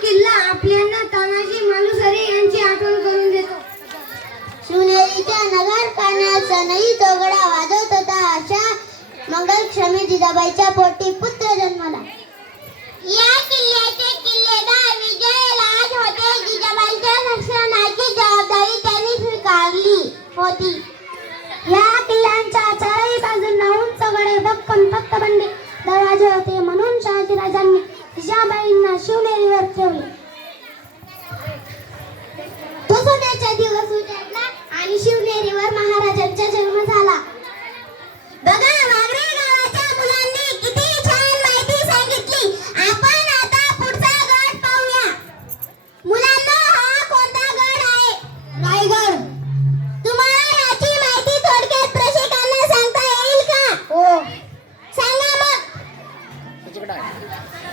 किल्ला आपल्याला तानाजी मालुसरे यांची आठवण करून देतो. शिवनेरीच्या नगर कानासनई तोगडा वाजवत होता. अशा मंगलक्षमी जिजाबाईच्या पोटी पुत्र जन्मला. या किल्ल्याचे किल्लेदार विजयराज होते. जिजाबाईच्या रक्षणाची जबाबदारी त्यांनी स्वीकारली होती. या किल्ल्यांच्या चारही बाजूंना उंच गडे, भक्कम तटबंदी, दरवाजे होते. म्हणून शहाजीराजांनी जिजाबाईंना शिवनेरीवर ठेवले. तो सोन्याचा दिवस उजाडला आणि शिवनेरीवर महाराजांचा जन्म झाला. बघा, वागरे गावाच्या मुलांनी किती छान माहिती सांगितली. आपण आता पुढचा गड पाहूया. मुलांनो, हा कोणता गड आहे? रायगड. तुम्हाला याची माहिती थोडक्यात प्रशिक्षकांना सांगता येईल का? हो. सांगा मग.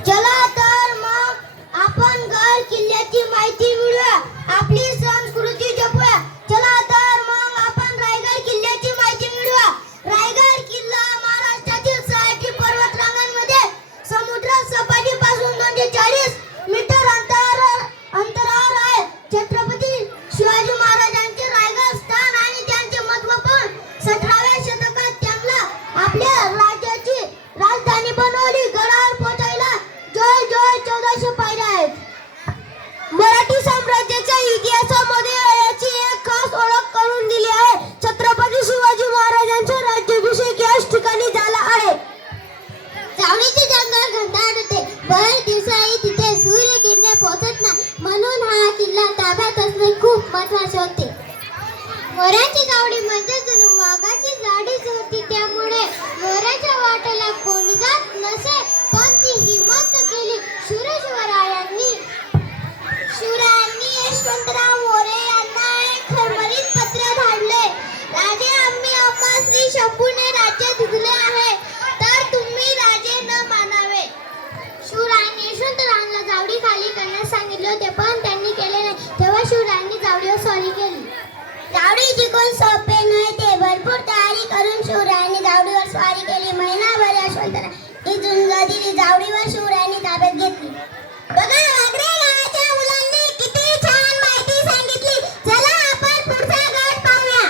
चला तर मग आपण गड किल्ल्याची माहिती मिळवूया. आपली संस्कृती जपूया. चला तर मग आपण रायगड किल्ल्याची माहिती मिळवूया. रायगड किल्ला महाराष्ट्रातील 6 पर्वतरांगांमध्ये समुद्र सपाटीपासून 240 मीटर अंतरावर आहे. छत्रपती शिवाजी महाराजांचे रायगड स्थान आणि त्यांचे महत्त्व पण 17व्या शतकात त्यांना आपल्या राज्याची राजधानी बनवली. गडावर पोहोचायला जवळ 1400 पायऱ्या आहेत. मराठी साम्राज्याच्या इतिहासामध्ये याची एक खास ओळख करून दिली आहे. छत्रपती शिवाजी महाराजांचा राज्याभिषेक याच ठिकाणी झाला आहे. चावडीचे जंगल घनदाट होते. बरेच दिवसाही तिथे सूर्यकिरणे पोहोचत नाही. म्हणून हा किल्ला ताब्यात असणे खूप महत्त्वाचे होते. मोराची चावडी म्हणजे जणू वाघाची जाडीच होती. त्यामुळे मोराच्या वाटेला कोणी जात नसे. पण ती हिम्मत केली शिवरायांनी यशवंतराव मोरे यांना एक खरमरीत पत्र धाडले. राजे, आम्ही आम्हा श्री शंभूने राज्य दिले आहे, तर तुम्ही राजे न मानावे. शिवरायांनी यशवंतरावांना जावडी खाली करण्यास सांगितले होते, पण त्यांनी केले नाही. तेव्हा शिवरायांनी जावडीवर स्वारी केली. जावडी जिंकून सोपे नव्हते. भरपूर तयारी करून शिवरायांनी जावडीवर स्वारी केली. महिनाभर यशवंतरावांनी झुंज दिली. जावडीवर शिवरायांनी ताब्यात घेतली. बघा, वागरे गावाच्या मुलांनी किती छान माहिती सांगितली. चला आपण पुढचा गड पाहूया.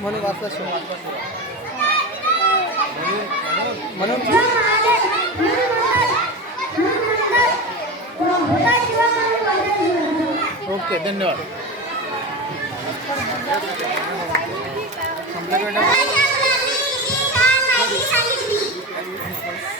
म्हणून वाचला म्हणून ओके धन्यवाद. संपला बेटा.